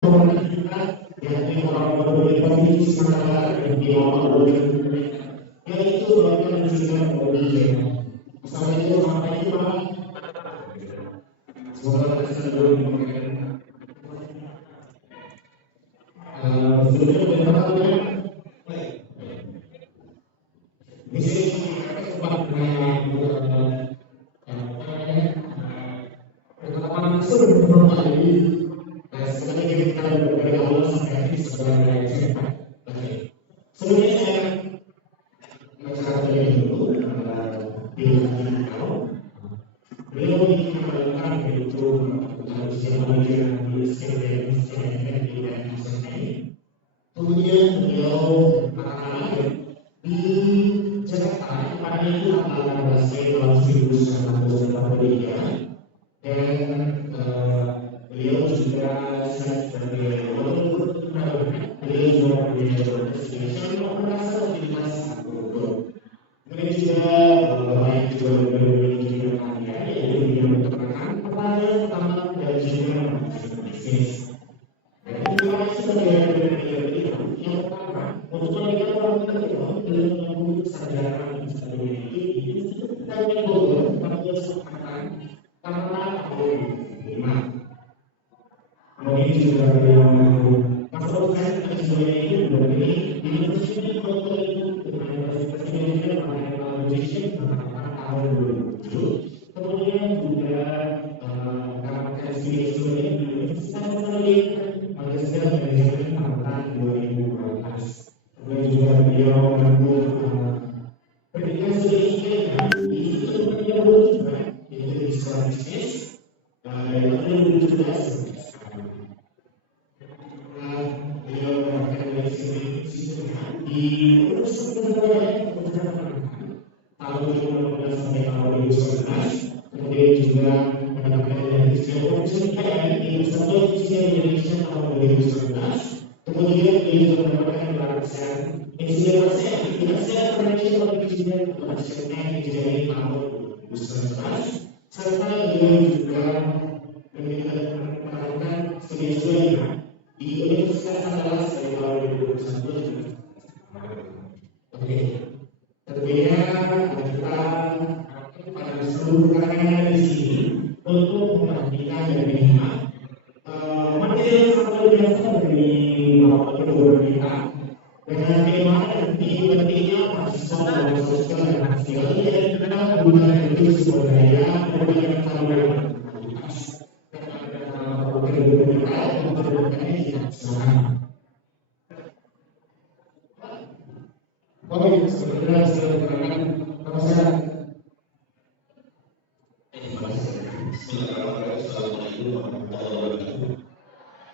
yang orang berbeda sementara yang di awal yaitu bahkan juga berbeda. Masalah itu sampai itu semoga kita sebelum kemudian beliau di Jakarta pada itu tanggal 18 tahun 1983 dan beliau juga sebagai beliau juga punya destination merasa lebih mas kemudian juga lain juga memiliki pertanyaan yaitu dia menerangkan pertanyaan pertama dan juga bisnis. Terima kasih sebagai yang pertama untuk meningkat orang terkenal dalam mengambil kesadaran ini kita ingin Bogor pada kesempatan karena tahun 5. Kemudian juga beliau masuk saya sebagai itu berarti di sini foto itu dengan presiden organization pada tahun 2007. Kemudian juga karakteristik sebagai Universitas Malaysia Manajemen tahun 2012. Kemudian juga beliau menempuh pendidikan studi di Universitas juga yaitu di sekolah bisnis dari tahun 2017. Beliau mendapatkan dari di Universitas tahun 2015 sampai tahun 2019. Kemudian juga mendapatkan dari di Indonesia tahun 2019. Kemudian dia juga mendapatkan gelar ASEAN International Engineer Engineering tahun 2019. Serta beliau juga melakukan studi di Universitas Andalas dari tahun 2021. Oke, tentunya kita pada seluruh rekan di sini untuk memperhatikan dan menyimak materi yang sangat biasa dari Bapak Gubernur kita dengan tema nanti pentingnya mahasiswa dalam sosial dan hasil yang dikenal penggunaan itu sebuah daya penggunaan kalori kualitas dan ada Bapak Gubernur kita untuk bertanya tidak sama. Oke, sebenarnya saya berkenan kalau saya Assalamualaikum warahmatullahi wabarakatuh.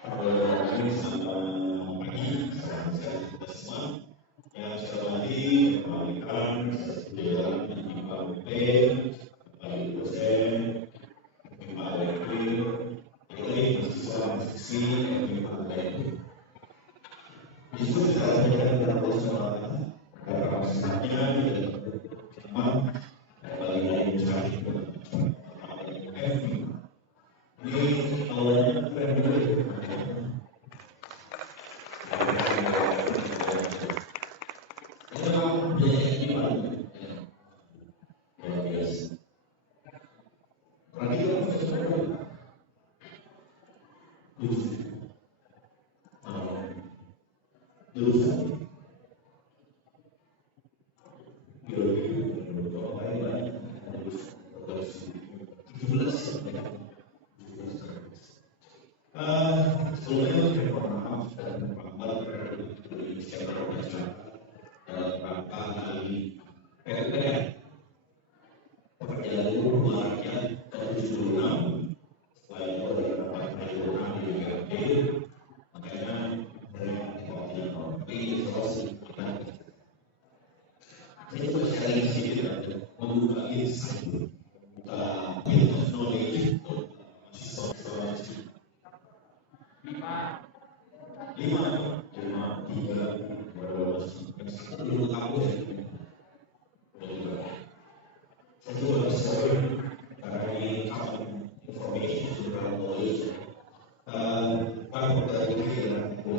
Kami selamat pagi, salam sehat kita semua. Yang saya hormati, rekan-rekan, jajaran di KPP, Bapak dosen, Pak Rektor, mahasiswa, mahasiswi, Pak Rektor. Di situ kita belajar tentang soal beberapa masalahnya, teman, bagi mencari ini awalnya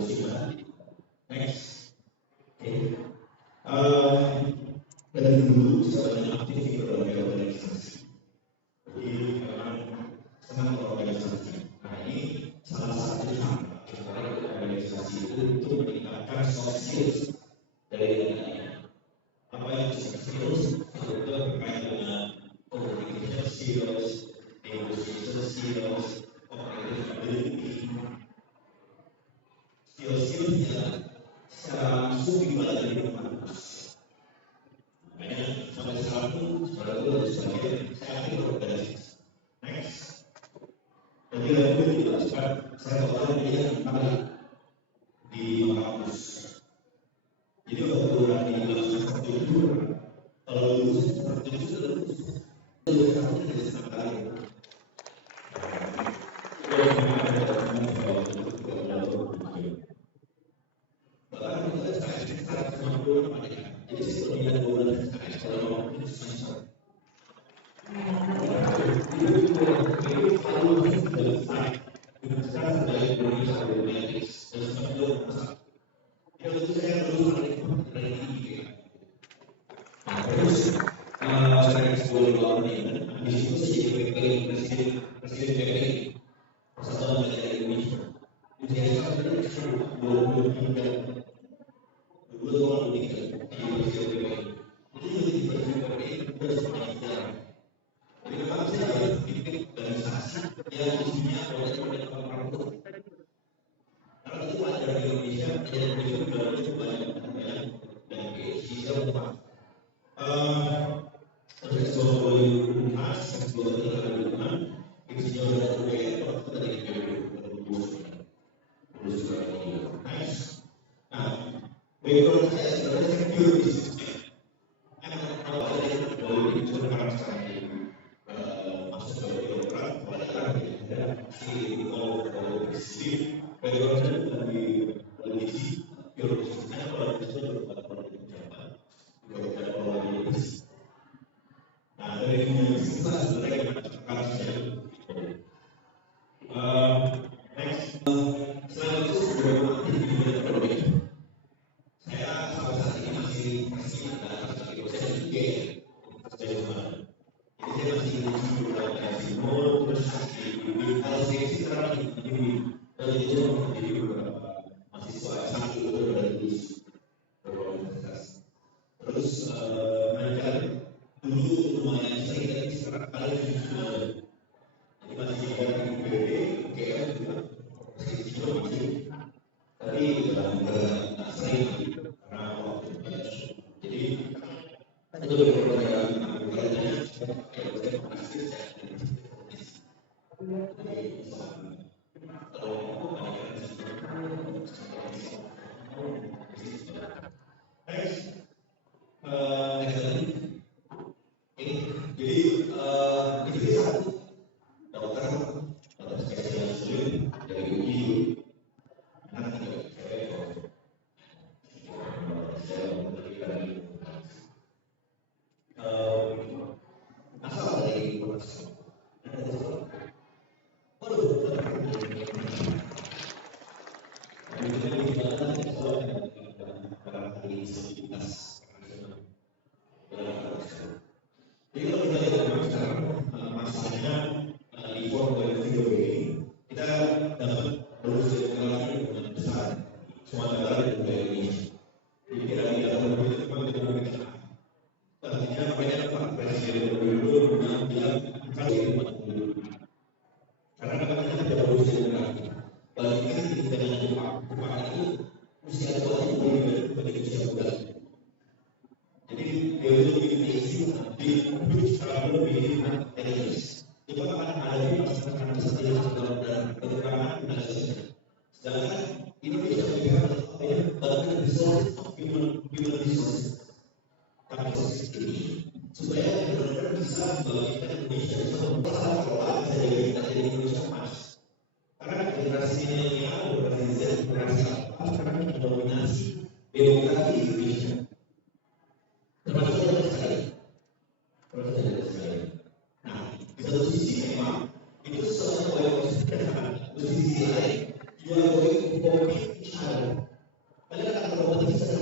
revolusi baru. Next. Oke. Dari dulu saya banyak aktif di berbagai organisasi. Jadi memang senang berorganisasi. Nah ini salah satu cara kita organisasi itu untuk meningkatkan soft skills dari anak-anak. Apa yang soft skills? Itu berkaitan dengan communication skills, negotiation skills, cognitive ability, skill-skill yang secara langsung dipelajari di kampus. Makanya sampai sekarang pun sebenarnya harus sebagai saya aktif berorganisasi. Next. Jadi aku dijelaskan saya tahu dia yang paling di kampus. Jadi waktu nanti dijelaskan seperti itu, kalau lulus seperti itu lulus kamu jadi senang kali. Bahkan kita sekarang 150 pada jadi sebelumnya 2 bulan kalau itu semester.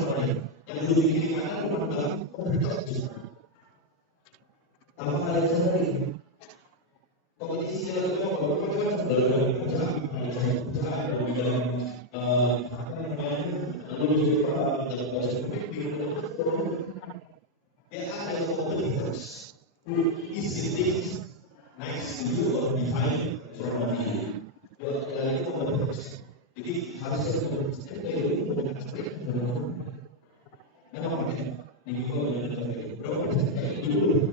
semuanya. Yang duduk di kiri kanan, depan belakang, berdekat justru. Tanpa kalian sadari, kompetisi dalam beberapa pekerjaan di dalam apa namanya, lalu dalam bahasa there are competitors who is sitting next to you or behind from you. Itu competitors. Jadi harus ada competitors. Jadi kenapa? Di Google ada berapa persen?